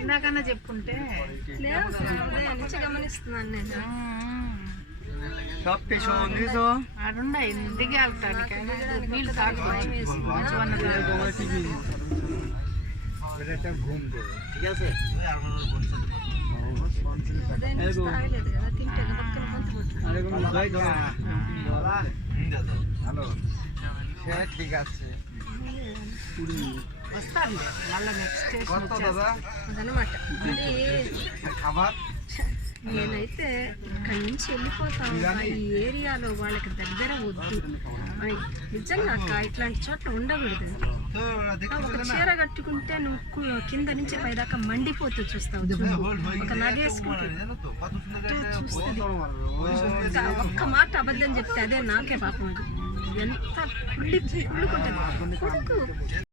ఇందాకన్నా చెప్పుంటే నుంచి గమనిస్తున్నాను నేను. সব পেশো নিছো আড়ুন্ডা এদিকে আলতানি কেন বিল কাট এটা ঘুম দে ঠিক আছে হ্যালো সে ঠিক আছে వస్తాను మళ్ళీ నెక్స్ట్ స్టేషన్ అదనమాట. খাবার నేనైతే ఇక్కడి నుంచి వెళ్ళిపోతాను. ఈ ఏరియాలో వాళ్ళకి దగ్గర వద్దు అని నిజంగా అక్క ఇట్లాంటి చోట్ల ఉండకూడదు. ఒక చీర కట్టుకుంటే నువ్వు కింద నుంచి పైదాకా మండిపోతూ చూస్తావు. ఒక నగేసుకుంటే చూస్తుంది. ఒక్క మాట అబద్ధం చెప్తే అదే నాకే పాపం. అది ఎంత కుళ్ళుకుంటుంది కొడుకు.